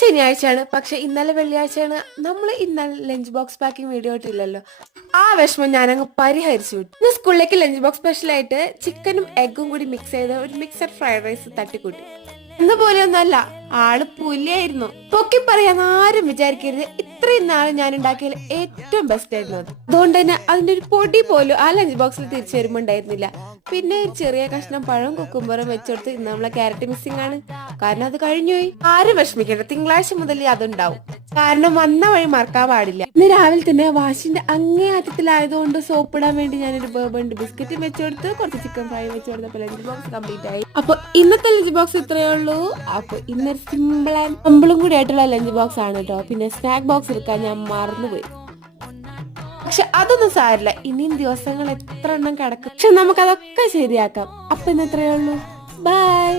ശനിയാഴ്ചയാണ്, പക്ഷെ ഇന്നലെ വെള്ളിയാഴ്ചയാണ്. നമ്മൾ ഇന്നലെ ലഞ്ച് ബോക്സ് പാക്കിംഗ് വീഡിയോ ഇട്ടില്ലല്ലോ. ആ വിഷമം ഞാനങ്ങ് പരിഹരിച്ചു വിട്ടു. ഇന്ന് സ്കൂളിലേക്ക് ലഞ്ച് ബോക്സ് സ്പെഷ്യലായിട്ട് ചിക്കനും എഗ്ഗും കൂടി മിക്സ് ചെയ്ത് ഒരു മിക്സഡ് ഫ്രൈഡ് റൈസ് തട്ടിക്കൂട്ടി. ഇന്ന് പോലെയൊന്നുമല്ല, ആള് പുലിയായിരുന്നു. പൊക്കി പറയാൻ ആരും വിചാരിക്കരുത്, ഇത്രയും നാളെ ഞാൻ ഉണ്ടാക്കിയതിൽ ഏറ്റവും ബെസ്റ്റ് ആയിരുന്നു അത്. അതുകൊണ്ട് തന്നെ അതിന്റെ ഒരു പൊടി പോലും ആ ലഞ്ച് ബോക്സിൽ തിരിച്ചു വരുമ്പോ ഉണ്ടായിരുന്നില്ല. പിന്നെ ഒരു ചെറിയ കഷ്ണം പഴവും കുക്കുംബറും വെച്ചെടുത്ത് ഇന്ന് നമ്മളെ ക്യാരറ്റ് മിസ്സിംഗ് ആണ്. കാരണം അത് കഴിഞ്ഞുപോയി. ആരും വിഷമിക്കണ്ട, തിങ്കളാഴ്ച മുതൽ അതുണ്ടാവും. കാരണം വന്ന വഴി മറക്കാൻ പാടില്ല. ഇന്ന് രാവിലെ തന്നെ വാഷിന്റെ അങ്ങേ അറ്റത്തിലായതുകൊണ്ട് സോപ്പിടാൻ വേണ്ടി ഞാനൊരു ബർബൺ ബിസ്ക്കറ്റ് വെച്ചെടുത്ത് കുറച്ച് ചിക്കൻ ഫ്രൈ വെച്ചെടുത്തപ്പോൾ ലഞ്ച് ബോക്സ് കംപ്ലീറ്റ് ആയി. അപ്പൊ ഇന്നത്തെ ലഞ്ച് ബോക്സ് ഇത്രയേ ഉള്ളൂ. അപ്പൊ ഇന്നൊരു സിമ്പിളും കൂടി ആയിട്ടുള്ള ലഞ്ച് ബോക്സ് ആണ് കേട്ടോ. പിന്നെ സ്നാക്ക് ബോക്സ് എടുക്കാൻ ഞാൻ മറന്നുപോയി. പക്ഷെ അതൊന്നും സാരില്ല, ഇനിയും ദിവസങ്ങൾ എത്ര എണ്ണം കിടക്കും. പക്ഷെ നമുക്കതൊക്കെ ശരിയാക്കാം. അപ്പൊ ഇന്ന് ഇത്രയേ ഉള്ളൂ. ബൈ.